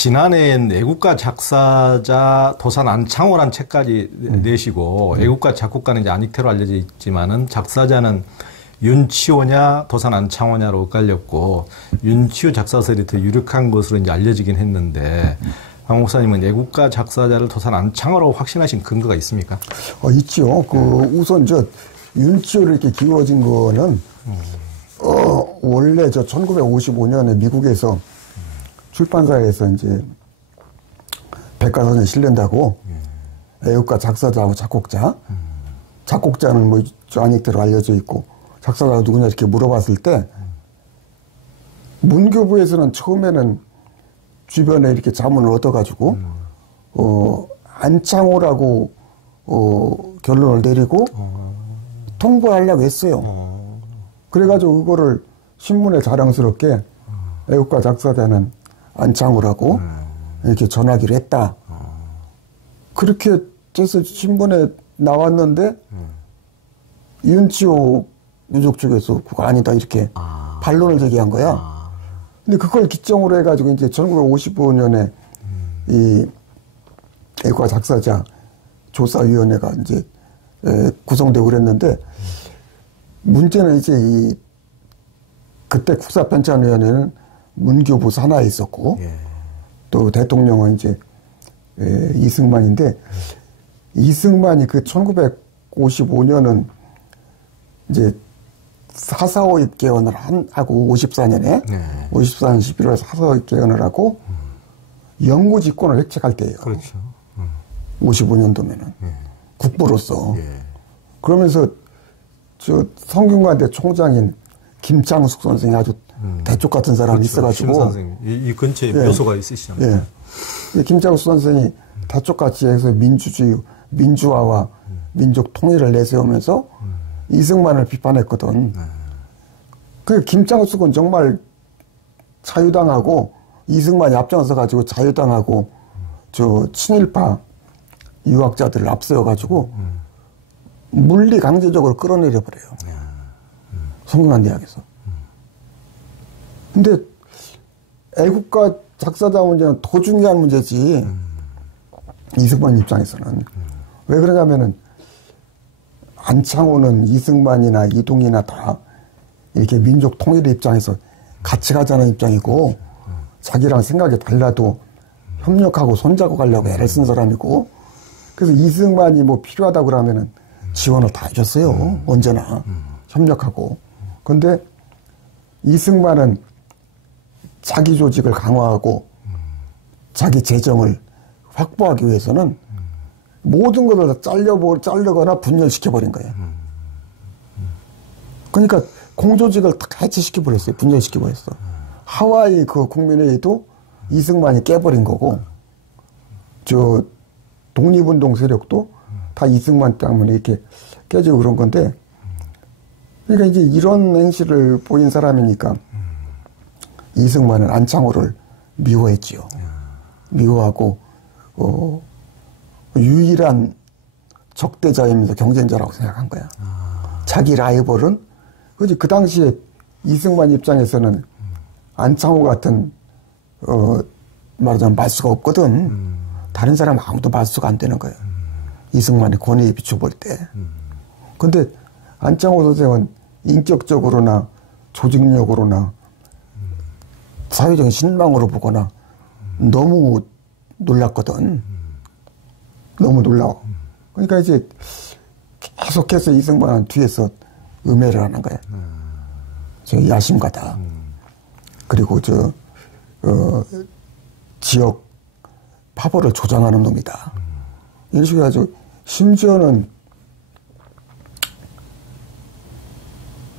지난해 애국가 작사자 도산 안창호란 책까지 내시고 애국가 작곡가는 이제 안익태로 알려져 있지만은 작사자는 윤치호냐 도산 안창호냐로 엇갈렸고 윤치호 작사설이 더 유력한 것으로 이제 알려지긴 했는데 강 목사님은 애국가 작사자를 도산 안창호라고 확신하신 근거가 있습니까? 있죠. 우선 윤치호를 이렇게 기워진 거는 원래 1955년에 미국에서 출판사에서 이제 백과사전에 실린다고 애국가 작사자하고 작곡자, 작곡자는 뭐 안익태로 알려져 있고 작사가가 누구냐 이렇게 물어봤을 때 문교부에서는 처음에는 주변에 이렇게 자문을 얻어가지고 안창호라고 결론을 내리고 통보하려고 했어요. 그래가지고 그거를 신문에 자랑스럽게 애국가 작사자는 안창호라고 이렇게 전하기로 했다. 그렇게 해서 신문에 나왔는데 윤치호 유족 쪽에서 그거 아니다 이렇게 반론을 제기한 거야. 근데 그걸 기점으로 해가지고 이제 1955년에 이 애국가 작사자 조사위원회가 이제 구성되고 그랬는데 문제는 이제 그때 국사편찬위원회는 문교부 산하에 있었고 또 대통령은 이제 이승만인데 이승만이 그 1955년은 이제 4.4.5 개헌을 하고 54년에 54년 11월 4.4.5 개헌을 하고 영구 집권을 획책할 때예요. 그렇죠. 55년도면은 국부로서 그러면서 성균관대 총장인 김창숙 선생이 아주 대쪽 같은 사람이 그렇죠. 있어가지고 심 선생님. 이 근처에 묘소가 있으시잖아요. 김창숙 선생이 다쪽같이 해서 민주화와 민족 통일을 내세우면서 이승만을 비판했거든. 그 김창숙은 정말 자유당하고 이승만이 앞장서 가지고 자유당하고 친일파 유학자들을 앞세워가지고 물리 강제적으로 끌어내려 버려요. 성균관대학에서. 근데 애국가 작사자 문제는 더 중요한 문제지. 이승만 입장에서는. 왜 그러냐면은 안창호는 이승만이나 이동이나 다 이렇게 민족 통일의 입장에서 같이 가자는 입장이고 자기랑 생각이 달라도 협력하고 손잡고 가려고 애를 쓴 사람이고 그래서 이승만이 뭐 필요하다고 그러면은 지원을 다 해줬어요. 언제나 협력하고. 근데 이승만은 자기 조직을 강화하고 자기 재정을 확보하기 위해서는 모든 것을 다 자르거나 분열시켜버린 거예요. 그러니까 공조직을 다 해체시켜버렸어요. 분열시켜버렸어. 하와이 그 국민회의도 이승만이 깨버린 거고 독립운동 세력도 다 이승만 때문에 이렇게 깨지고 그런 건데 그러니까 이제 이런 행실을 보인 사람이니까 이승만은 안창호를 미워했지요. 미워하고 유일한 적대자이면서 경쟁자라고 생각한 거야. 자기 라이벌은 그 당시에 이승만 입장에서는 안창호 같은 말하자면 말수가 없거든. 다른 사람 아무도 말수가 안 되는 거야. 이승만의 권위에 비춰볼 때. 근데 안창호 선생은 인격적으로나 조직력으로나 사회적인 신망으로 보거나 너무 놀랐거든. 너무 놀라워. 그러니까 이제 계속해서 이승만은 뒤에서 음해를 하는 거야. 저 야심가다. 그리고 지역 파벌을 조장하는 놈이다. 이런 식으로 해가지고 심지어는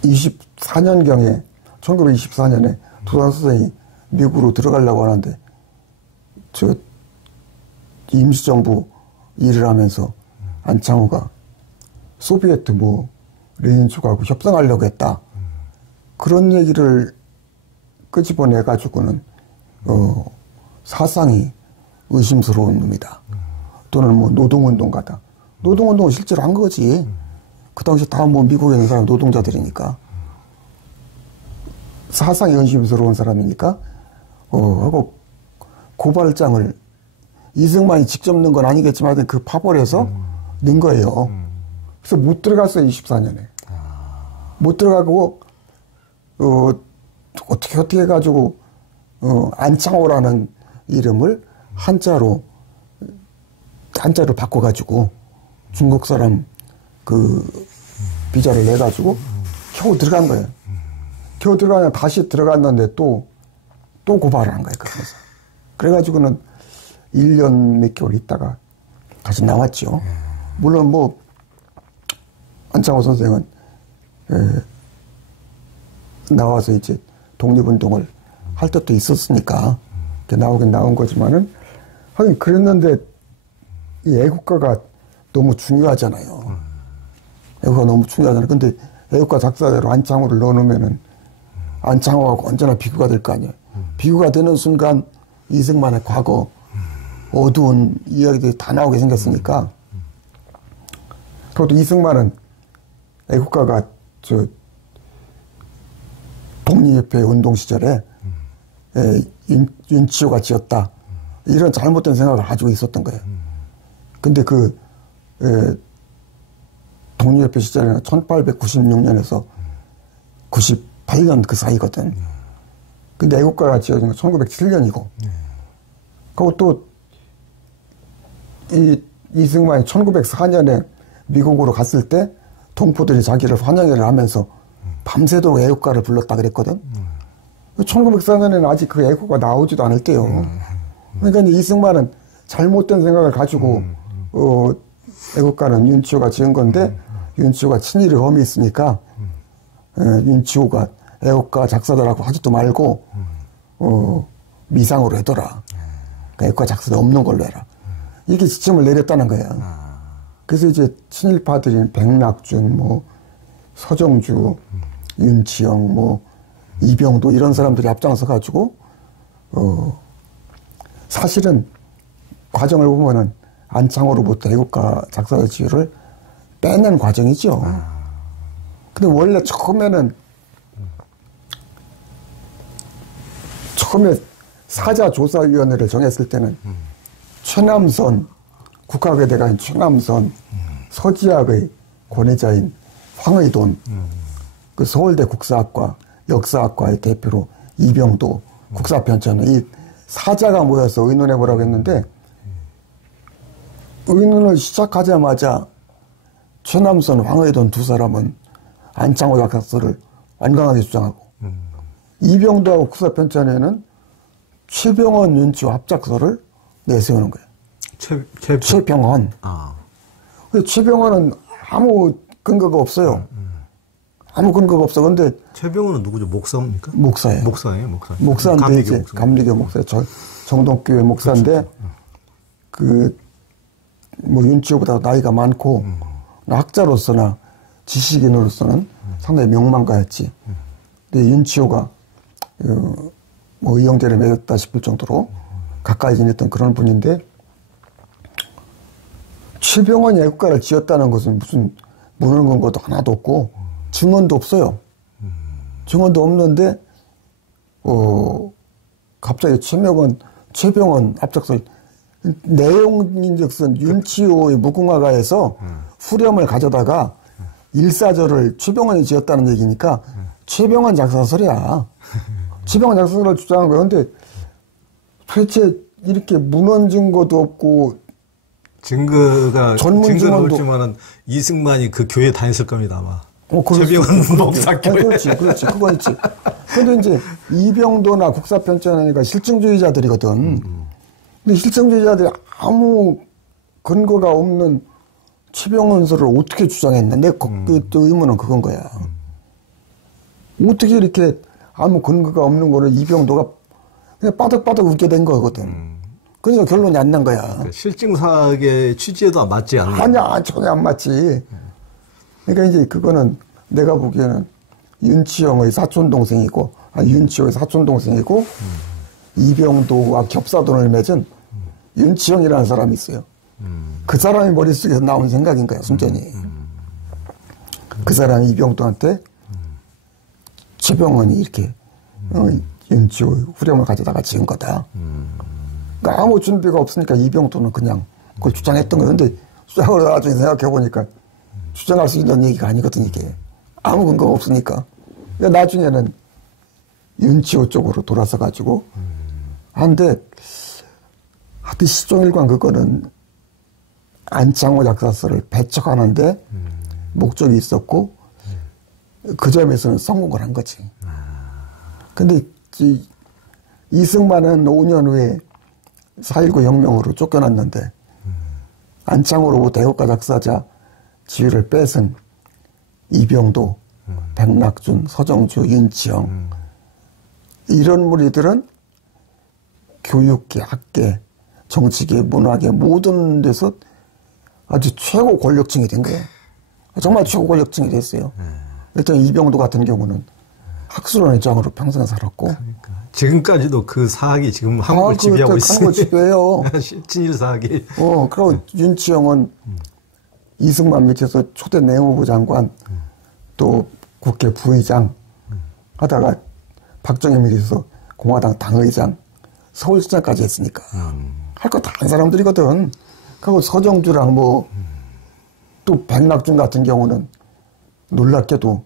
24년경에 1924년에 도산 선생이 미국으로 들어가려고 하는데 임시정부 일을 하면서 안창호가 소비에트 레닌축하고 협상하려고 했다. 그런 얘기를 끄집어내가지고는 사상이 의심스러운 놈이다. 또는 노동운동가다. 노동운동은 실제로 한 거지. 그 당시 다 미국에 있는 사람 노동자들이니까. 사상이 의심스러운 사람이니까 하고 고발장을 이승만이 직접 넣은 건 아니겠지만 그 파벌에서 넣은 거예요. 그래서 못 들어갔어요, 24년에. 못 들어가고, 어떻게 해가지고, 안창호라는 이름을 한자로 바꿔가지고 중국 사람 그 비자를 내가지고 겨우 들어간 거예요. 겨우 들어가면 다시 들어갔는데 또 고발을 한 거예요. 그래서. 그래가지고는 1년 몇 개월 있다가 다시 나왔죠. 물론 뭐, 안창호 선생은, 나와서 이제 독립운동을 할 때도 있었으니까, 나오긴 나온 거지만은, 하긴 그랬는데, 이 애국가가 너무 중요하잖아요. 애국가 너무 중요하잖아요. 근데 애국가 작사대로 안창호를 넣어놓으면은, 안창호하고 언제나 비교가 될 거 아니에요. 비교가 되는 순간, 이승만의 과거, 어두운 이야기들이 다 나오게 생겼으니까, 그것도 이승만은 애국가가 독립협회 운동 시절에 윤치호가 지었다. 이런 잘못된 생각을 가지고 있었던 거예요. 근데 독립협회 시절에는 1896년에서 98년 그 사이거든. 근데 애국가가 지어진 건 1907년이고, 그리고 또, 이승만이 1904년에 미국으로 갔을 때 동포들이 자기를 환영회를 하면서 밤새도록 애국가를 불렀다 그랬거든. 1904년에는 아직 그 애국가 나오지도 않을 때요. 그러니까 이승만은 잘못된 생각을 가지고 애국가는 윤치호가 지은 건데 윤치호가 친일의 험이 있으니까 윤치호가 애국가 작사자라고 하지도 말고 미상으로 해둬라. 그러니까 애국가 작사자 없는 걸로 해라. 이게 지침을 내렸다는 거야. 그래서 이제 친일파들인 백낙준, 뭐 서정주, 윤치영, 이병도 이런 사람들이 앞장서 가지고 사실은 과정을 보면은 안창호로부터 애국가 작사자 지위를 빼낸 과정이죠. 근데 원래 처음에 사자조사위원회를 정했을 때는 최남선, 국학의대가인 최남선, 서지학의 권위자인 황의돈, 그 서울대 국사학과, 역사학과의 대표로 이병도, 국사편찬, 이 사자가 모여서 의논해보라고 했는데, 의논을 시작하자마자 최남선, 황의돈 두 사람은 안창호 작사를 완강하게 주장하고, 이병도하고 국사편찬에는 최병헌, 윤치호 합작서를 내세우는 거예요. 최병헌. 최병헌은 아무 근거가 없어요. 아무 근거가 없어. 근데. 최병헌은 누구죠? 목사입니까? 목사예요. 목사인데, 감리교 목사. 정동교회 목사인데, 윤치호보다 나이가 많고, 학자로서나 지식인으로서는 상당히 명망가였지. 근데 윤치호가, 의형제를 맺었다 싶을 정도로 가까이 지냈던 그런 분인데, 최병헌이 애국가를 지었다는 것은 무슨 문헌 근거도 하나도 없고 증언도 없어요. 증언도 없는데 갑자기 최병헌 앞작설 내용인즉슨 윤치호의 무궁화가에서 후렴을 가져다가 일사절을 최병헌이 지었다는 얘기니까 최병헌 작사설이야. 최병헌 작사설을 주장한 거야. 근데 도대체 이렇게 문헌 증거도 없고 증거는 없지만은 이승만이 그 교회 다녔을 겁니다, 아마. 최병헌 목사교회. 그렇지. 그건 있지. 근데 이제 이병도나 국사편찬하니까 실증주의자들이거든. 근데 실증주의자들이 아무 근거가 없는 최병헌설을 어떻게 주장했나? 내 의문은 그건 거야. 어떻게 이렇게 아무 근거가 없는 거를 이병도가 그냥 빠득빠득 웃게 된 거거든. 그래서 결론이 안 난 거야. 실증사학의 취지에도 맞지 않는 거야. 아니야, 전혀 안 맞지. 그러니까 이제 그거는 내가 보기에는 윤치영의 사촌동생이고, 윤치호의 사촌동생이고, 이병도와 겹사돈을 맺은 윤치영이라는 사람이 있어요. 그 사람이 머릿속에서 나온 생각인 거야, 순전히. 그 사람이 이병도한테 최병헌이 이렇게 윤치호의 후렴을 가져다가 지은 거다. 그러니까 아무 준비가 없으니까 이병도는 그냥 그걸 주장했던 거예요. 근데 주장을 나중에 생각해보니까 주장할 수 있는 얘기가 아니거든, 이게. 아무 근거가 없으니까. 그러니까 나중에는 윤치호 쪽으로 돌아서 가지고 한데 하여튼 시종일관 그거는 안창호 작사서를 배척하는데 목적이 있었고 그 점에서는 성공을 한 거지. 근데 이승만은 5년 후에 4.19 혁명으로 쫓겨났는데 안창호로부터 애국가 작사자 지위를 뺏은 이병도, 백낙준, 서정주, 윤치영 이런 무리들은 교육계, 학계, 정치계, 문화계 모든 데서 아주 최고 권력층이 된 거예요. 정말 최고 권력층이 됐어요. 일단 이병도 같은 경우는 학술원회장으로 평생 살았고. 그러니까. 지금까지도 그 사학이 지금 한국을 지배하고 있어요. 한국을 지배해요. 친일 사학이. 그리고 윤치영은 이승만 밑에서 초대 내무부 장관, 또 국회 부의장 하다가 박정희 밑에서 공화당 당의장, 서울시장까지 했으니까. 할 거 다 한 사람들이거든. 그리고 서정주랑 또 백낙준 같은 경우는 놀랍게도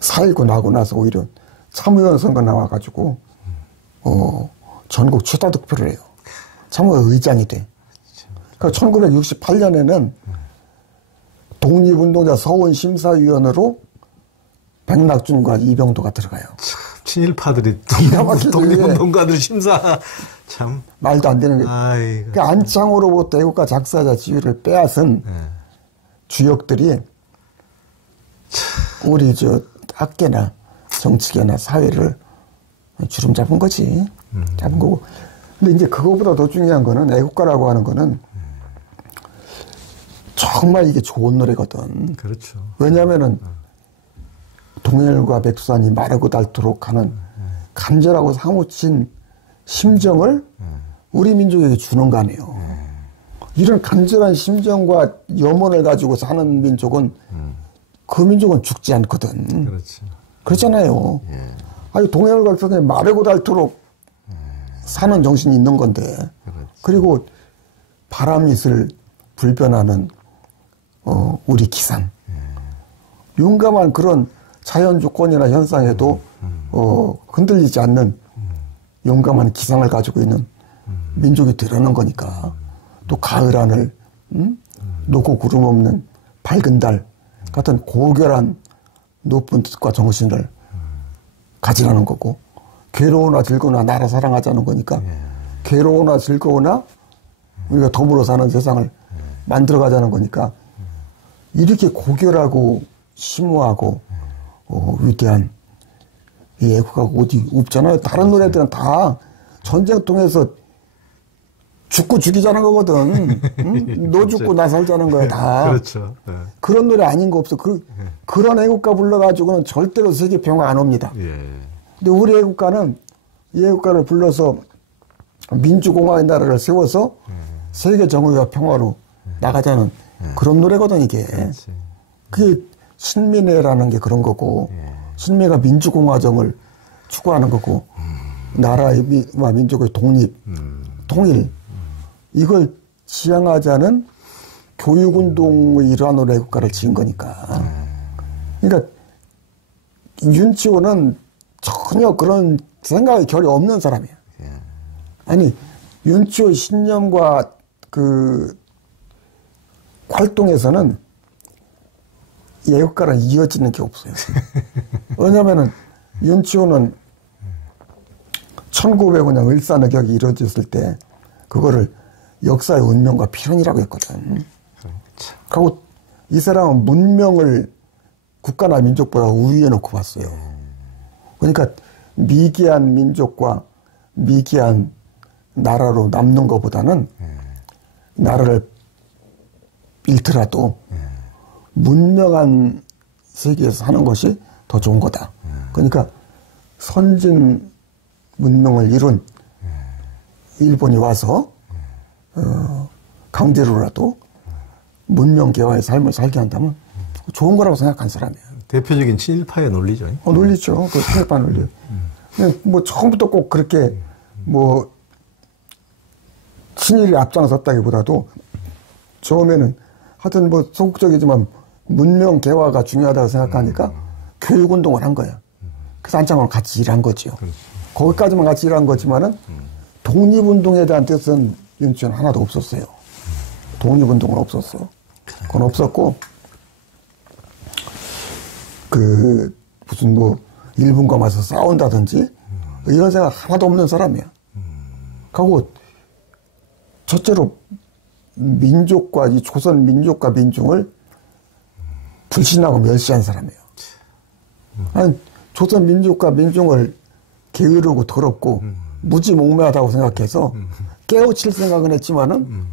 4.19 나고 나서 오히려 참의원 선거 나와가지고 전국 최다 득표를 해요. 참의원 의장이 돼. 그러니까 1968년에는 독립운동자 서훈심사위원으로 백낙준과 이병도가 들어가요. 참, 친일파들이 독립운동가들 심사 참 말도 안 되는 게. 그러니까 안창호로부터 애국가 작사자 지위를 빼앗은 주역들이 우리 학계나 정치계나 사회를 주름 잡은 거지. 잡은 거고. 근데 이제 그거보다 더 중요한 거는 애국가라고 하는 거는 정말 이게 좋은 노래거든. 그렇죠. 왜냐면은 동해일과 백두산이 마르고 닳도록 하는 간절하고 사무친 심정을 우리 민족에게 주는 거 아니에요. 이런 간절한 심정과 염원을 가지고 사는 민족은 그 민족은 죽지 않거든. 그렇죠. 그렇잖아요. 아니 동해일과 백두산이 마르고 닳도록 사는 정신이 있는 건데. 그렇죠. 그리고 바람이슬 불변하는 우리 기상. 용감한 그런 자연 조건이나 현상에도 흔들리지 않는 용감한 기상을 가지고 있는 민족이 되려는 거니까. 또 가을 하늘, 높고 구름 없는 밝은 달 같은 고결한 높은 뜻과 정신을 가지라는 거고, 괴로우나 즐거우나 나라 사랑하자는 거니까 괴로우나 즐거우나 우리가 더불어 사는 세상을 만들어가자는 거니까 이렇게 고결하고 심오하고 위대한 이 애국가가 어디 없잖아요. 다른 노래들은 다 전쟁통에서 죽고 죽이자는 거거든. 응? 너 죽고 나 살자는 거야 다. 그렇죠. 네. 그런 노래 아닌 거 없어. 그런 애국가 불러가지고는 절대로 세계 평화 안 옵니다. 예. 근데 우리 애국가는 이 애국가를 불러서 민주공화의 나라를 세워서 세계 정의와 평화로 나가자는 그런 노래거든 이게. 그렇지. 그게 신민회라는 게 그런 거고, 신민회가 민주공화정을 추구하는 거고, 나라와 민족의 독립, 통일, 이걸 지향하자는 교육운동의 일환으로 애국가를 지은 거니까. 그러니까 윤치호는 전혀 그런 생각이 결이 없는 사람이야. 아니 윤치호의 신념과 그 활동에서는 애국가랑 이어지는 게 없어요. 왜냐면은 윤치호는 1905년 을사늑약이 이루어졌을 때 그거를 역사의 운명과 필연이라고 했거든. 그리고 이 사람은 문명을 국가나 민족보다 우위에 놓고 봤어요. 그러니까 미개한 민족과 미개한 나라로 남는 것보다는 나라를 잃더라도 문명한 세계에서 사는 것이 더 좋은 거다. 그러니까 선진 문명을 이룬 일본이 와서 강제로라도 문명 개화의 삶을 살게 한다면 좋은 거라고 생각한 사람이에요. 대표적인 친일파의 논리죠. 논리죠. 그 친일파 논리. 뭐 처음부터 꼭 그렇게 뭐 친일이 앞장섰다기보다도 처음에는 하여튼 뭐 소극적이지만 문명 개화가 중요하다고 생각하니까 교육운동을 한 거야. 그래서 안창호는 같이 일한 거지요. 그렇죠. 거기까지만 같이 일한 거지만은 독립운동에 대한 뜻은 윤치호는 하나도 없었어요. 독립운동은 없었어. 그건 없었고, 무슨 뭐, 일본과 맞서 싸운다든지, 이런 생각 하나도 없는 사람이야. 그리고, 첫째로, 민족과, 이 조선 민족과 민중을 불신하고 멸시한 사람이에요. 아니, 조선 민족과 민중을 게으르고 더럽고, 무지몽매하다고 생각해서, 깨우칠 생각은 했지만은,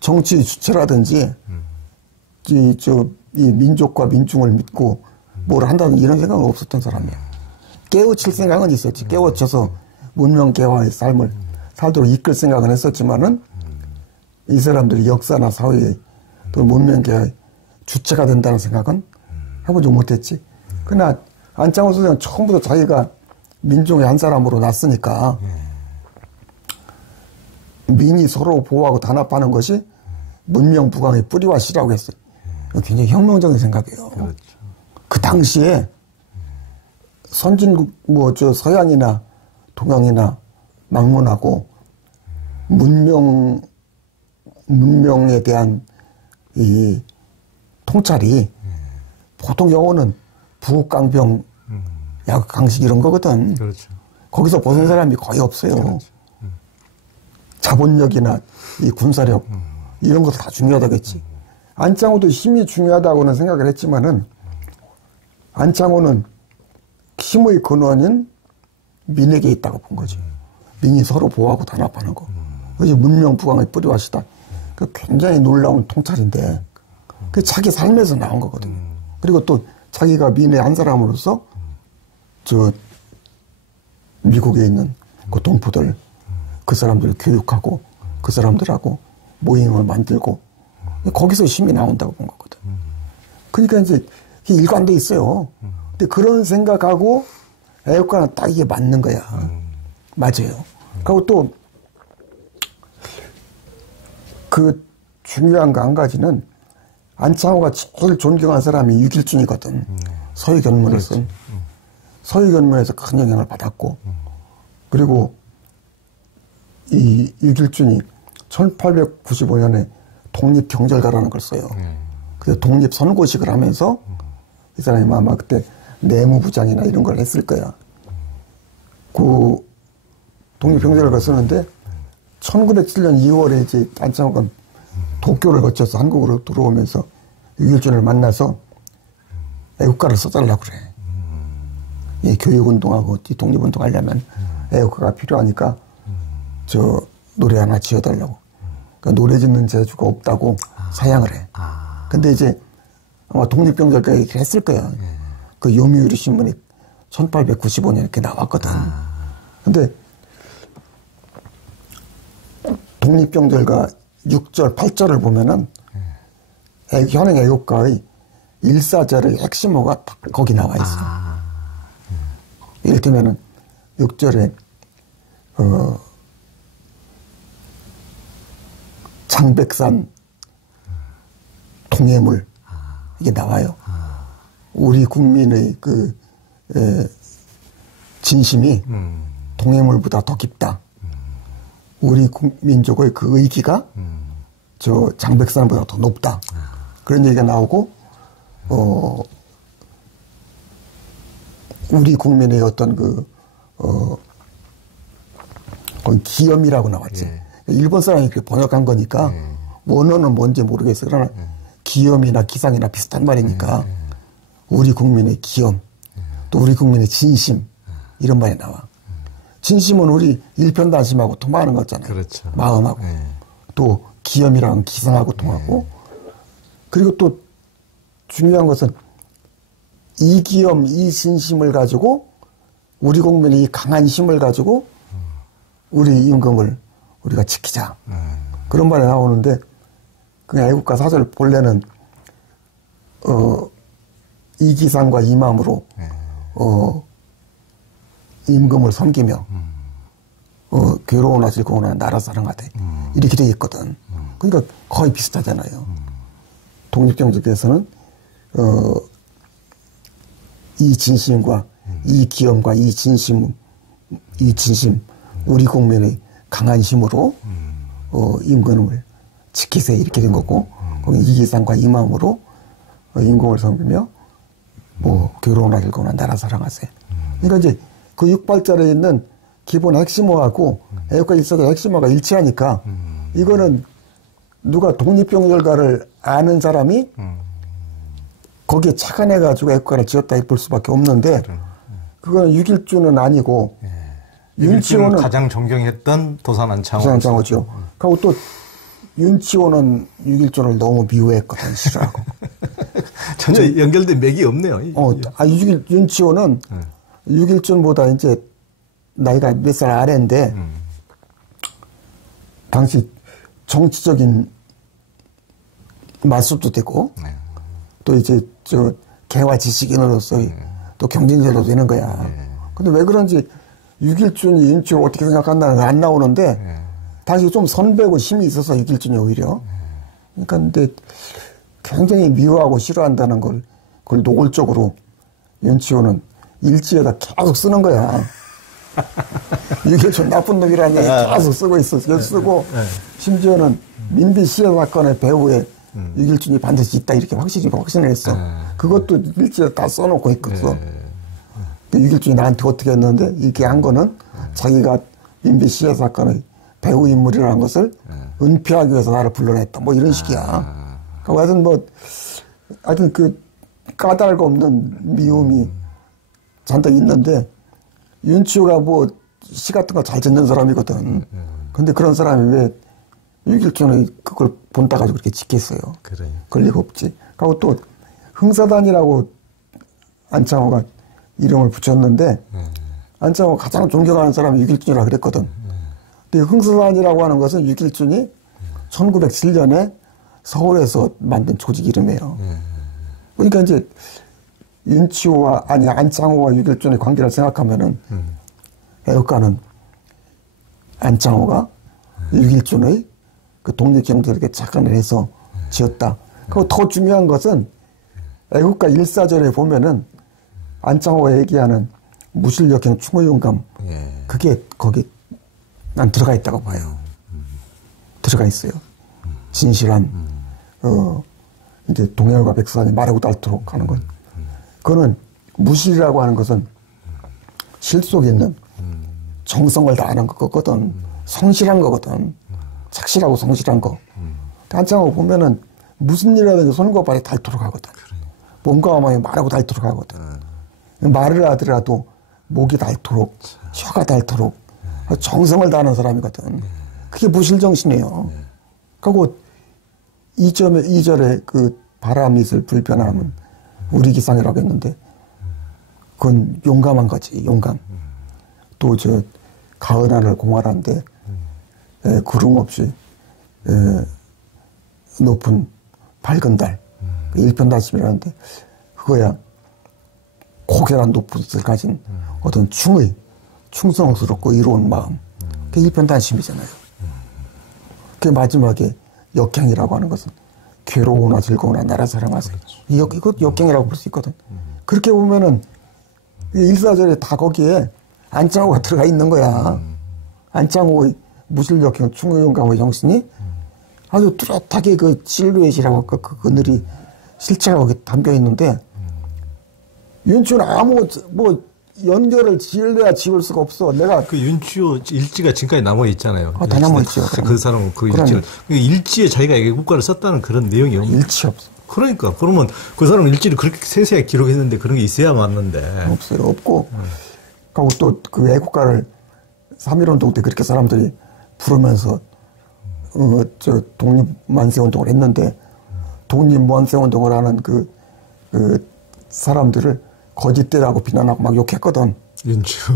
정치 주체라든지, 이 민족과 민중을 믿고 뭘 한다는 이런 생각은 없었던 사람이야. 깨우칠 생각은 있었지. 깨우쳐서 문명 개화의 삶을 살도록 이끌 생각은 했었지만은 이 사람들이 역사나 사회에 또 문명 개화의 주체가 된다는 생각은 해보지 못했지. 그러나 안창호 선생은 처음부터 자기가 민중의 한 사람으로 났으니까 민이 서로 보호하고 단합하는 것이 문명 부강의 뿌리와 씨라고 했어요. 굉장히 혁명적인 생각이에요. 그렇죠. 그 당시에 선진국, 서양이나 동양이나 막론하고 문명에 대한 이 통찰이 보통 영어는 부강병, 약, 강식 이런 거거든. 그렇죠. 거기서 벗은 사람이 거의 없어요. 그렇죠. 자본력이나 이 군사력, 이런 것도 다 중요하다겠지. 안창호도 힘이 중요하다고는 생각을 했지만은, 안창호는 힘의 근원인 민에게 있다고 본 거지. 민이 서로 보호하고 단합하는 거. 그것이 문명 부강의 뿌리와시다. 그 굉장히 놀라운 통찰인데, 그 자기 삶에서 나온 거거든요. 그리고 또 자기가 민의 한 사람으로서, 미국에 있는 그 동포들, 그 사람들을 교육하고, 그 사람들하고 모임을 만들고, 거기서 힘이 나온다고 본 거거든. 그러니까 이제 일관돼 있어요. 근데 그런 생각하고 애국가는 딱 이게 맞는 거야. 맞아요. 그리고 또 그 중요한 거 한 가지는 안창호가 제일 존경한 사람이 유길준이거든. 서희견문에서. 서희견문에서 큰 영향을 받았고, 그리고 이 유길준이 1895년에 독립경절가라는 걸 써요. 그래서 독립선고식을 하면서 이 사람이 아마 그때 내무부장이나 이런 걸 했을 거야. 그 독립경절가를 쓰는데 1907년 2월에 이제 안창호가 도쿄를 거쳐서 한국으로 들어오면서 유길준을 만나서 애국가를 써달라고 그래. 이 교육운동하고 이 독립운동 하려면 애국가가 필요하니까 노래 하나 지어달라고. 그러니까 노래 짓는 재주가 없다고 사양을 해. 근데 이제 아마 독립경절가 얘기를 했을 거야. 그 요미우리 신문이 1895년 이렇게 나왔거든. 근데 독립경절가 6절, 8절을 보면은 현행 애국가의 일사절의 핵심어가 거기 나와 있어. 이를테면은 6절에 장백산 동해물 이게 나와요. 우리 국민의 진심이 동해물보다 더 깊다. 우리 민족의 그 의기가 장백산보다 더 높다. 그런 얘기가 나오고 우리 국민의 어떤 기염이라고 나왔지. 일본 사람이 그렇게 번역한 거니까 원어는 뭔지 모르겠어. 그러나 기염이나 기상이나 비슷한 말이니까 우리 국민의 기염, 또 우리 국민의 진심 이런 말이 나와. 진심은 우리 일편단심하고 통하는 거잖아요. 그렇죠. 마음하고 또 기염이랑 기상하고 통하고 그리고 또 중요한 것은 이 기염, 이 진심을 가지고 우리 국민의 이 강한 힘을 가지고 우리 임금을 우리가 지키자. 그런 말이 나오는데, 그 애국가 사절 본래는, 이기상과 이맘으로, 임금을 섬기며 괴로우나 즐거우나 나라 사랑하되 이렇게 돼 있거든. 그러니까 거의 비슷하잖아요. 독립정책에서는 이 진심과 이 기염과 이 진심 우리 국민의 강한 힘으로 임금을 지키세요 이렇게 된 거고 거기 이기상과 이 마음으로 임금을 섬기며 뭐 괴로우나 즐거우나 나라 사랑하세요. 그러니까 이제 그 육발절에 있는 기본 핵심어하고 애국가 일사의 핵심어가 일치하니까 이거는 누가 독립병렬가를 아는 사람이 거기에 착안해가지고 애국가를 지었다 볼 수밖에 없는데 그거는 6.1주는 아니고 윤치호는 가장 존경했던 도산안창호. 도산안창호죠. 그리고 또 윤치호는 6.1주를 너무 미워했거든, 싫어하고. 전혀 연결된 맥이 없네요. 윤치호는 6.1주보다 이제 나이가 몇 살 아래인데 당시 정치적인 말씀도 되고 또 이제 개화 지식인으로서 또 경쟁자도 되는 거야. 근데 왜 그런지 6.1준이 윤치호를 어떻게 생각한다는 거 안 나오는데 당시 좀 선배고 힘이 있어서 6.1준이 오히려. 그러니까 근데 굉장히 미워하고 싫어한다는 걸 그걸 노골적으로 윤치호는 일지에다 계속 쓰는 거야. 6.1준 나쁜 놈이라는 얘기 계속 쓰고 있어. 쓰고 심지어는 민비 시해 사건의 배후에 6.1준이 반드시 있다 이렇게 확신을 했어. 그것도 일지에 다 써놓고 있거든. 6.1준이 나한테 어떻게 했는데 이렇게 한 거는 자기가 민비 시해 사건의 배후 인물이라는 것을 은폐하기 위해서 나를 불러냈다. 뭐 이런 식이야. 그러니까 하여튼 그 까닭 없는 미움이 잔뜩 있는데 윤치호가 뭐 시 같은 거 잘 듣는 사람이거든. 근데 그런 사람이 왜 6.1준의 그걸 본따가지고 그렇게 지켰어요. 그래. 그럴 리가 없지. 그리고 또 흥사단이라고 안창호가 이름을 붙였는데 안창호가 가장 존경하는 사람이 6.1준이라고 그랬거든. 근데 흥사단이라고 하는 것은 6.1준이 1907년에 서울에서 만든 조직 이름이에요. 그러니까 이제 안창호와 6.1준의 관계를 생각하면은 애국가는 안창호가 6.1준의 그 독립경제력에 착안을 해서 지었다. 그리고 더 중요한 것은 애국가 1사절에 보면은 안창호가 얘기하는 무실역행 충의용감 그게 거기 난 들어가 있다고 봐요. 들어가 있어요. 진실한 이제 동해과 백산이 마르고 닳도록 하는 것. 그거는 무실이라고 하는 것은 실속에 있는 정성을 다하는 거거든. 성실한 거거든. 착실하고 성실한 거. 안창호 보면은 무슨 일이라든지 손과 발이 닳도록 하거든. 몸과 마음이 마르고 닳도록 하거든. 말을 하더라도 목이 닳도록 혀가 닳도록 정성을 다하는 사람이거든. 그게 무실정신이에요. 그리고 2절에 그 바람이 있을 불편함은 우리 기상이라고 했는데 그건 용감한 거지. 용감. 또 가을 하늘 공활한데 구름 없이 높은 밝은 달 일편단심이라는데 그거야 고결한 높은 뜻을 가진 어떤 충성스럽고 이로운 마음 그게 일편단심이잖아요. 그 마지막에 역행이라고 하는 것은 괴로우나 즐거우나 나라 사랑하세요. 이것 역행이라고 볼 수 있거든. 그렇게 보면은 일사절에 다 거기에 안창호가 들어가 있는 거야. 안창호의 무실역행 충의용감의 정신이 아주 뚜렷하게 그 실루엣이라고 그늘이 실체가 거기 담겨 있는데 윤치호는 아무 뭐 연결을 지을래야 지을 수가 없어. 내가 그 윤치호 일지가 지금까지 남아 있잖아요. 다 남아 있죠. 그 사람은 그 일지를 일지에 자기가 애국가를 썼다는 그런 내용이 없는. 일치 없어. 그러니까 그러면 그 사람은 일지를 그렇게 세세하게 기록했는데 그런 게 있어야 맞는데. 없어요. 없고. 그리고 또 그 애국가를 3.1운동 때 그렇게 사람들이 부르면서 독립만세운동을 했는데 독립만세운동을 하는 그 사람들을 거짓대라고 비난하고 막 욕했거든. 윤치호.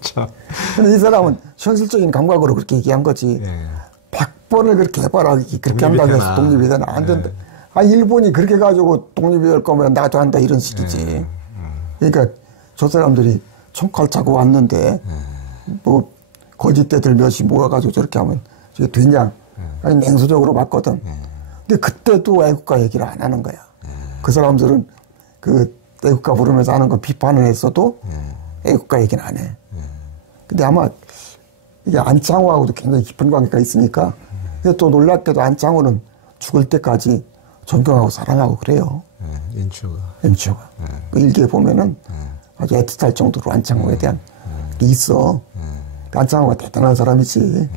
참. 근데 이 사람은 현실적인 감각으로 그렇게 얘기한 거지. 100번을 그렇게 해봐라. 그렇게 한다고 해서 독립이 되나. 안 된다. 일본이 그렇게 가지고 독립이 될 거면 나도 한다. 이런 식이지. 그러니까 저 사람들이 총칼 차고 왔는데 뭐 거짓대들 몇이 모아가지고 저렇게 하면 저게 되냐? 아니 냉소적으로 봤거든. 근데 그때도 애국가 얘기를 안 하는 거야. 그 사람들은 그 애국가 부르면서 하는 거 비판을 했어도 애국가 얘기는 안 해. 근데 아마 이게 안창호하고도 굉장히 깊은 관계가 있으니까 근데 또 놀랍게도 안창호는 죽을 때까지 존경하고 사랑하고 그래요. 연치호가. 그 일기에 보면은 아주 애틋할 정도로 안창호에 대한 게 있어. 안창호가 대단한 사람이지.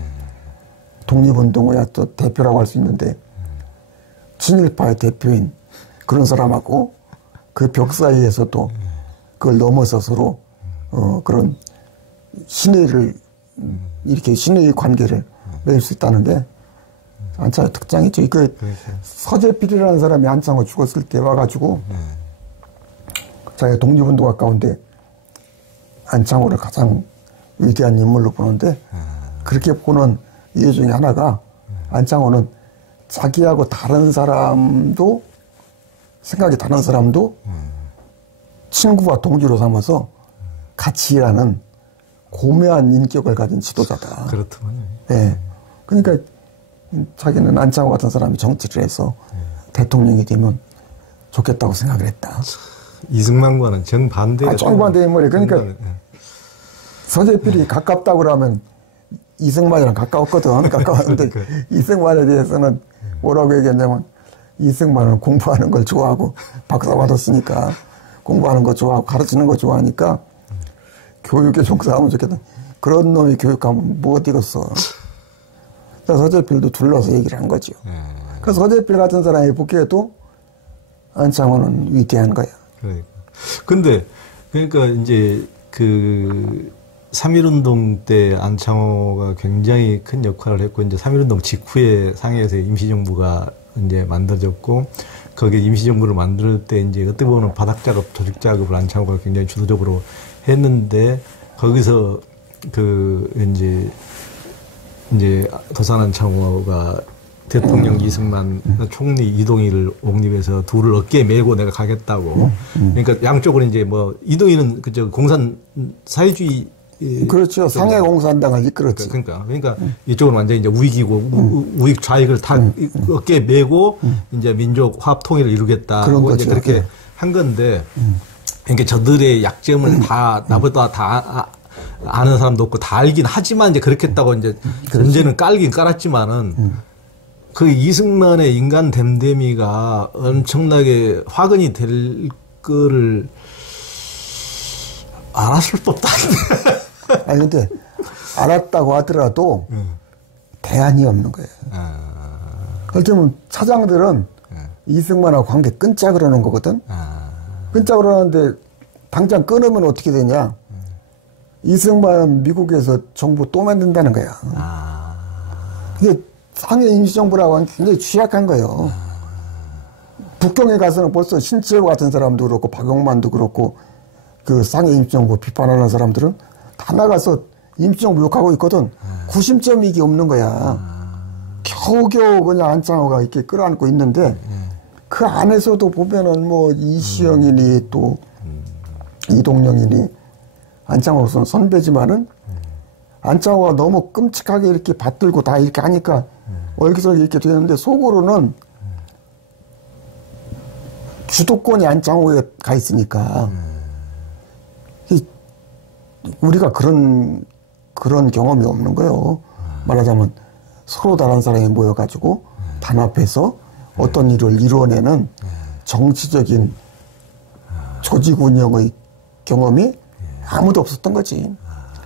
독립운동의 또 대표라고 할 수 있는데 친일파의 대표인 그런 사람하고 그 벽 사이에서도 그걸 넘어서 서로 그런 신의를 이렇게 신의 관계를 맺을 수 있다는 게 안창호의 특장이죠. 그 서재필이라는 사람이 안창호 죽었을 때 와가지고 자기가 독립운동가 가운데 안창호를 가장 위대한 인물로 보는데 그렇게 보는 이유 중에 하나가 안창호는 자기하고 다른 사람도 생각이 다른 사람도 친구와 동지로 삼아서 같이 일하는 고매한 인격을 가진 지도자다. 그렇더군요. 네. 그러니까 자기는 안창호 같은 사람이 정치를 해서 대통령이 되면 좋겠다고 생각을 했다. 이승만과는 정반대가. 정반대 인물이. 그러니까 서재필이 가깝다고 그러면 이승만이랑 가까웠거든. 가까웠는데 이승만에 대해서는 뭐라고 얘기했냐면 이승만은 공부하는 걸 좋아하고 박사 받았으니까 공부하는 거 좋아하고 가르치는 거 좋아하니까 교육에 종사하면 좋겠다. 그런 놈이 교육하면 뭐 어디겠어. 서재필도 둘러서 얘기를 한 거죠. 그래서 서재필 같은 사람이 보기에도 안창호는 위대한 거야. 그러니까. 그러니까 이제 그 3.1운동 때 안창호가 굉장히 큰 역할을 했고, 이제 3.1운동 직후에 상해에서 임시정부가 이제 만들어졌고, 거기에 임시정부를 만들 때 이제 어떻게 보면 바닥작업, 조직작업을 안창호가 굉장히 주도적으로 했는데, 거기서 그 이제 도산 안창호가 대통령 이승만, 총리 이동희를 옹립해서 둘을 어깨에 메고 내가 가겠다고. 그러니까 양쪽으로 이제 뭐 이동희는 그저 공산 사회주의 그렇죠. 상해공산당을 이끌었지. 그러니까 이쪽은 완전히 이제 우익이고 우익 좌익을 다 어깨에 메고 이제 민족 화합 통일을 이루겠다. 그런 거죠. 이제 그렇게 한 건데, 그러니까 저들의 약점을 다 나보다 다 아는 사람도 없고 다 알긴 하지만 이제 그렇게 했다고 이제 전제는 깔긴 깔았지만은 그 이승만의 인간 댐댐이가 엄청나게 화근이 될 거를 알았을 법도 한데. 아니, 근데, 알았다고 하더라도, 대안이 없는 거예요. 그럴 때면 차장들은 이승만하고 관계 끊자 그러는 거거든? 끊자 그러는데, 당장 끊으면 어떻게 되냐? 이승만은 미국에서 정부 또 만든다는 거야. 이게 상해 임시정부라고 하는 게 굉장히 취약한 거예요. 북경에 가서는 벌써 신채호 같은 사람도 그렇고, 박용만도 그렇고, 그 상해 임시정부 비판하는 사람들은 다 나가서 임시정부 욕하고 있거든. 구심점이 이게 없는 거야. 겨우겨우 그냥 안창호가 이렇게 끌어안고 있는데 그 안에서도 보면은 뭐 이시영이니 또 이동영이니 안창호로서는 선배지만은 안창호가 너무 끔찍하게 이렇게 받들고 다 이렇게 하니까 얼기설기 이렇게 되는데 속으로는 주도권이 안창호에 가 있으니까 우리가 그런 경험이 없는 거예요. 말하자면 서로 다른 사람이 모여가지고 단합해서 어떤 일을 이루어내는 정치적인 조직 운영의 경험이 아무도 없었던 거지.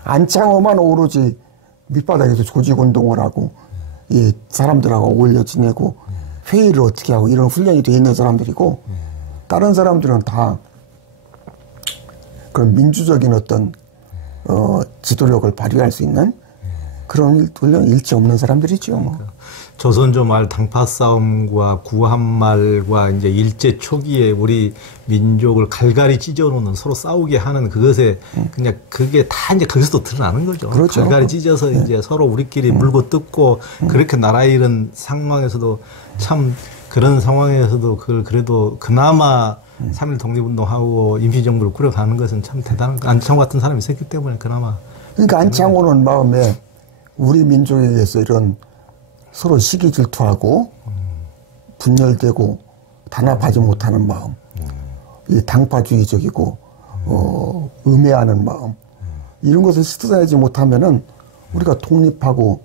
안창호만 오로지 밑바닥에서 조직 운동을 하고 이 사람들하고 어울려 지내고 회의를 어떻게 하고 이런 훈련이 돼 있는 사람들이고 다른 사람들은 다 그런 민주적인 어떤 지도력을 발휘할 수 있는 그런 훈련 일체 없는 사람들이죠. 그러니까 조선조 말 당파 싸움과 구한말과 이제 일제 초기에 우리 민족을 갈갈이 찢어놓는 서로 싸우게 하는 그것에 그냥 그게 다 이제 거기서도 드러나는 거죠. 그렇죠. 갈갈이 찢어서 이제 서로 우리끼리 물고 뜯고 그렇게 나라 잃은 상황에서도 참 그런 상황에서도 그걸 그래도 그나마 3.1 독립운동하고 임시정부를 꾸려가는 것은 참 대단한, 안창호 같은 사람이 있었기 때문에 그나마. 그러니까 안창호는 마음에 우리 민족에 의해서 이런 서로 시기 질투하고 분열되고 단합하지 못하는 마음, 이 당파주의적이고 음해하는 마음, 이런 것을 씻어내지 못하면은 우리가 독립하고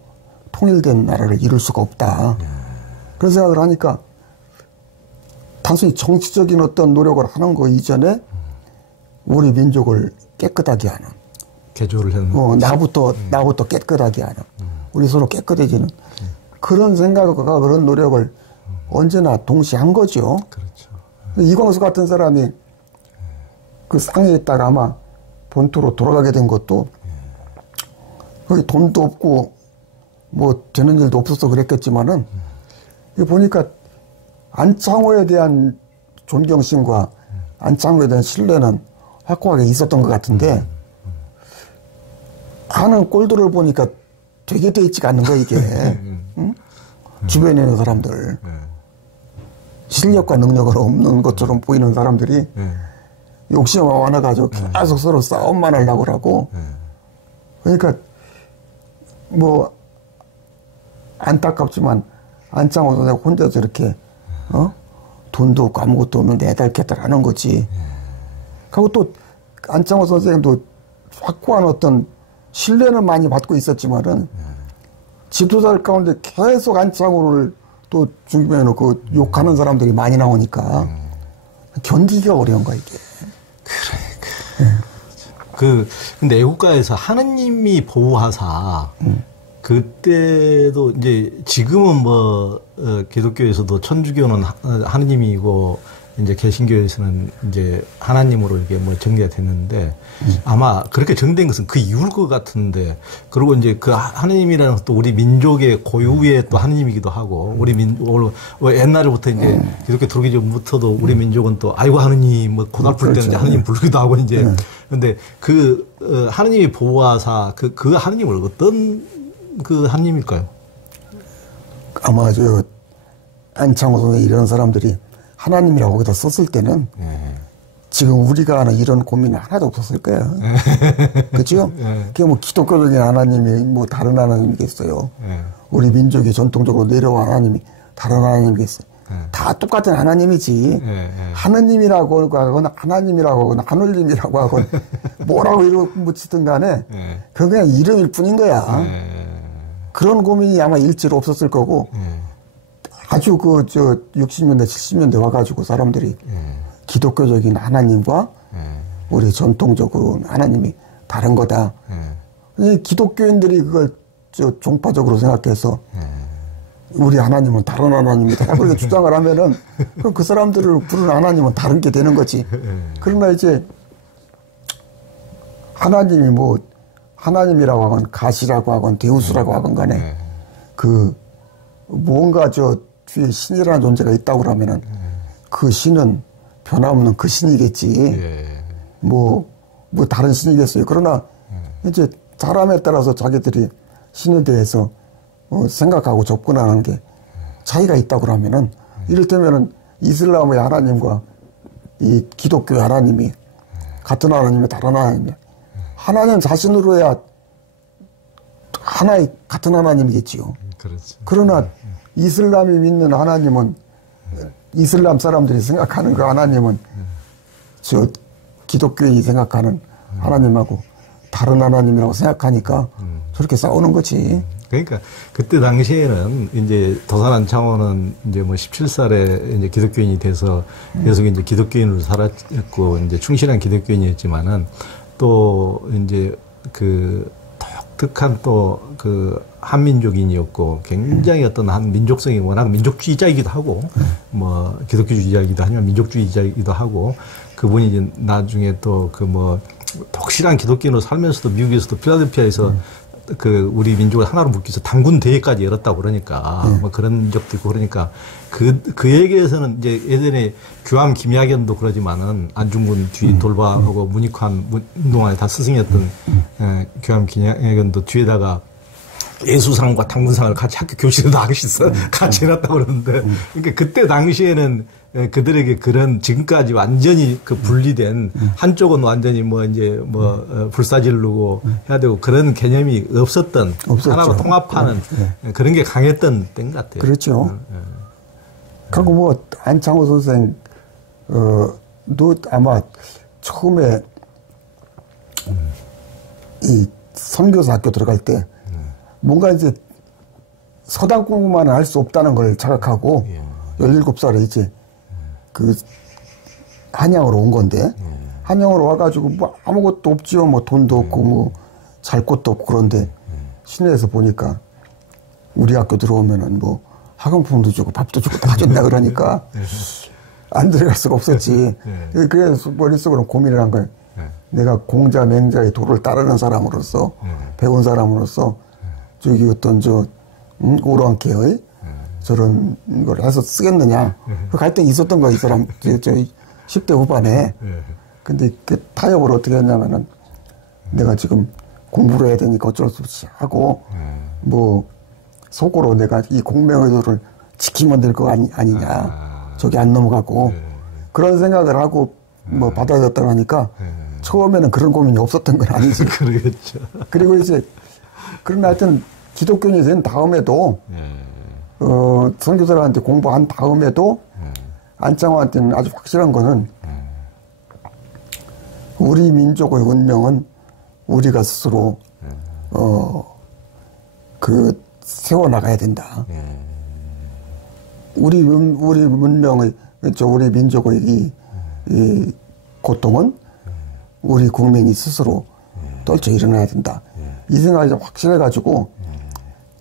통일된 나라를 이룰 수가 없다. 그런 생각을 하니까 단순히 정치적인 어떤 노력을 하는 거 이전에 우리 민족을 깨끗하게 하는, 개조를 했는, 나부터 깨끗하게 하는, 우리 서로 깨끗해지는 그런 생각과 그런 노력을 언제나 동시에 한 거죠. 그렇죠. 이광수 같은 사람이 그 상해에 있다가 아마 본토로 돌아가게 된 것도 거기 돈도 없고 뭐 되는 일도 없어서 그랬겠지만은 보니까 안창호에 대한 존경심과 안창호에 대한 신뢰는 확고하게 있었던 것 같은데 하는 꼴들을 보니까 되게 돼 있지가 않는 거야 이게. 응? 주변에 있는 사람들 실력과 능력을 없는 것처럼 보이는 사람들이 욕심이 많아가지고 계속 서로 싸움만 하려고 하고. 그러니까 뭐 안타깝지만 안창호 선생 혼자 저렇게 돈도 없고 아무것도 없는데 애달캐달 하는 거지. 그리고 또 안창호 선생도 확고한 어떤 신뢰는 많이 받고 있었지만은 지도자들 가운데 계속 안창호를 또 중심에 놓고 욕하는 사람들이 많이 나오니까 견디기가 어려운 거야 이게. 그러니까. 근데 애국가에서 하느님이 보호하사, 그때도 이제 지금은 뭐, 기독교에서도 천주교는 하느님이고, 이제 개신교에서는 이제 하나님으로 이게 뭐 정리가 됐는데, 아마 그렇게 정된 것은 그 이유일 것 같은데, 그리고 이제 그 하느님이라는 것도 우리 민족의 고유의 또 하느님이기도 하고, 옛날부터 이제 기독교 들어오기 전부터도 우리 민족은 또 아이고 하느님 뭐 고달플 때는 이제 하느님 부르기도 하고 이제, 근데 하느님이 보호하사 그 하느님을 어떤 그 하느님일까요? 아마 안창호 선생 이런 사람들이 하나님이라고 거기다 썼을 때는 지금 우리가 아는 이런 고민이 하나도 없었을 거예요. 그렇죠? 그게 뭐 기독교적인 하나님이 뭐 다른 하나님이겠어요. 우리 민족이 전통적으로 내려온 하나님이 다른 하나님이겠어요. 다 똑같은 하나님이지. 하느님이라고 하거나 하나님이라고 하거나 하늘님이라고 하거나 뭐라고 이름 붙이든 간에 그건 그냥 이름일 뿐인 거야. 그런 고민이 아마 일제로 없었을 거고 아주 60년대, 70년대 와가지고 사람들이 기독교적인 하나님과 우리 전통적으로 하나님이 다른 거다. 기독교인들이 그걸 종파적으로 생각해서 우리 하나님은 다른 하나님이다. 그렇게 주장을 하면은 그럼 그 사람들을 부르는 하나님은 다른 게 되는 거지. 그러나 이제 하나님이 뭐 하나님이라고 하건 가시라고 하건 데우스라고 하건 간에 뭔가 뒤에 신이라는 존재가 있다고 그러면은 그 신은 변함없는 그 신이겠지. 뭐 다른 신이겠어요. 그러나 이제 사람에 따라서 자기들이 신에 대해서 생각하고 접근하는 게 차이가 있다고 그러면은 이를테면은 이슬람의 하나님과 이 기독교의 하나님이 같은 하나님이 다른 하나님이야. 하나님 자신으로야 하나의 같은 하나님이겠지요. 그렇지. 그러나 이슬람이 믿는 하나님은 이슬람 사람들이 생각하는 그 하나님은 기독교인이 생각하는 하나님하고 다른 하나님이라고 생각하니까 저렇게 싸우는 거지. 그러니까 그때 당시에는 이제 도산 안창호는 이제 뭐 17살에 이제 기독교인이 돼서 계속 이제 기독교인으로 살았고 이제 충실한 기독교인이었지만은 또 이제 독특한 또 한민족인이었고 굉장히 어떤 한 민족성이 워낙 민족주의자이기도 하고 뭐 기독교주의자이기도 하지만 민족주의자이기도 하고 그분이 이제 나중에 또 독실한 기독교인으로 살면서도 미국에서도 필라델피아에서 우리 민족을 하나로 묶기 위해서 단군 대회까지 열었다고 그러니까 뭐 그런 적도 있고 그러니까 그에게서는 이제 예전에 규암 김야견도 그러지만은 안중근 뒤 돌바하고 문익환 운동화에 다 스승이었던 규암 김야견도 뒤에다가 예수상과 탕문상을 같이 학교 교실에도 같이 해놨다고 그러는데, 그러니까 그때 당시에는 그들에게 그런 지금까지 완전히 그 분리된 한쪽은 완전히 뭐 이제 뭐 불사질르고 해야 되고 그런 개념이 없었던 하나로 통합하는 그런 게 강했던 때인 것 같아요. 그렇죠. 그리고 뭐 안창호 선생 도 아마 처음에 이 선교사 학교 들어갈 때 뭔가 이제 서당 공부만 할 수 없다는 걸 자각하고 17살에 이제 그 한양으로 온 건데 한양으로 와가지고 뭐 아무것도 없지요. 뭐 돈도 없고 뭐 잘 곳도 없고 그런데 시내에서 보니까 우리 학교 들어오면은 뭐 학용품도 주고 밥도 주고 다 준다 그러니까 안 들어갈 수가 없었지. 그래서 머릿속으로 고민을 한 거예요. 내가 공자 맹자의 도를 따르는 사람으로서 배운 사람으로서 저기 어떤 오랑캐의 저런 걸 해서 쓰겠느냐. 그 갈등이 있었던 거야, 이 사람. 저 10대 후반에. 근데 그 타협을 어떻게 했냐면은 내가 지금 공부를 해야 되니까 어쩔 수 없이 하고 뭐 속으로 내가 이 공명의 도를 지키면 될 거 아니냐. 저기 안 넘어가고. 그런 생각을 하고 뭐 받아들였다고 하니까 처음에는 그런 고민이 없었던 건 아니지. 그러겠죠. 그리고 이제 그런 하여튼 기독교인이 된 다음에도 선교사들한테 공부한 다음에도 안창호한테는 아주 확실한 거는 우리 민족의 운명은 우리가 스스로 세워나가야 된다. 우리 문명의 우리 민족의 이 고통은 우리 국민이 스스로 떨쳐 일어나야 된다. 이 생각이 확실해가지고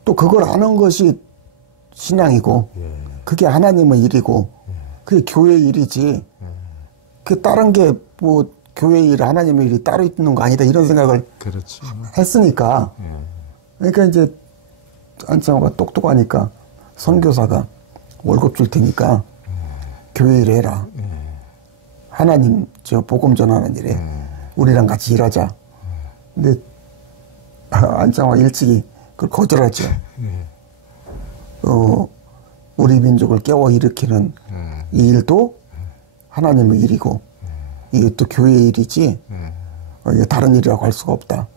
또 그걸 아는 것이 신앙이고 그게 하나님의 일이고 그게 교회의 일이지 그 다른 게 뭐 교회의 일, 하나님의 일이 따로 있는 거 아니다 이런 생각을 그렇죠. 했으니까 그러니까 이제 안창호가 똑똑하니까 선교사가 월급 줄 테니까 교회 일 해라. 하나님 복음 전하는 일에 우리랑 같이 일하자. 근데 안창호가 일찍이 그걸 거절하죠. 우리 민족을 깨워 일으키는 이 일도 하나님의 일이고 이게 또 교회의 일이지 이게 다른 일이라고 할 수가 없다.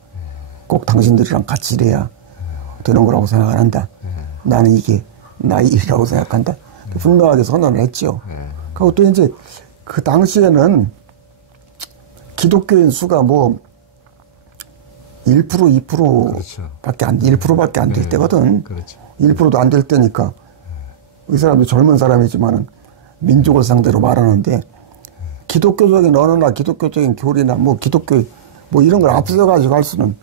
꼭 당신들이랑 같이 일해야 되는 거라고 생각을 한다. 나는 이게 나의 일이라고 생각한다. 분명하게 선언을 했죠. 그리고 또 이제 그 당시에는 기독교인 수가 뭐 1%, 2%밖에 안, 1%밖에 안 될 때거든. 그렇죠. 1%도 안 될 때니까 이 사람도 젊은 사람이지만은 민족을 상대로 말하는데 기독교적인 언어나 기독교적인 교리나 뭐 기독교 뭐 이런 걸 앞서가지고 할 수는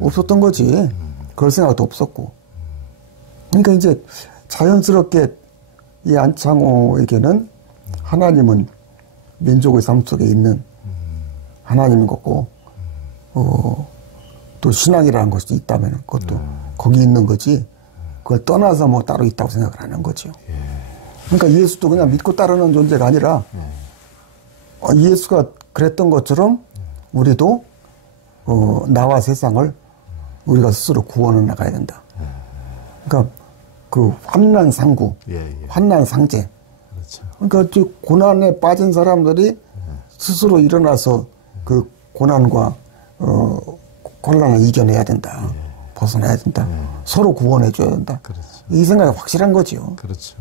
없었던 거지. 그럴 생각도 없었고. 그러니까 이제 자연스럽게 이 안창호에게는 하나님은 민족의 삶 속에 있는 하나님인 거고, 또 신앙이라는 것이 있다면 그것도 거기 있는 거지, 그걸 떠나서 뭐 따로 있다고 생각을 하는 거죠. 그러니까 예수도 그냥 믿고 따르는 존재가 아니라, 예수가 그랬던 것처럼 우리도, 나와 세상을 우리가 스스로 구원해 나가야 된다. 그러니까 그 환난상구, 환난상제. 그렇죠. 그러니까 고난에 빠진 사람들이 스스로 일어나서 그 고난과 곤란을 이겨내야 된다. 벗어나야 된다. 서로 구원해 줘야 된다. 그렇죠. 이 생각이 확실한 거죠. 그렇죠.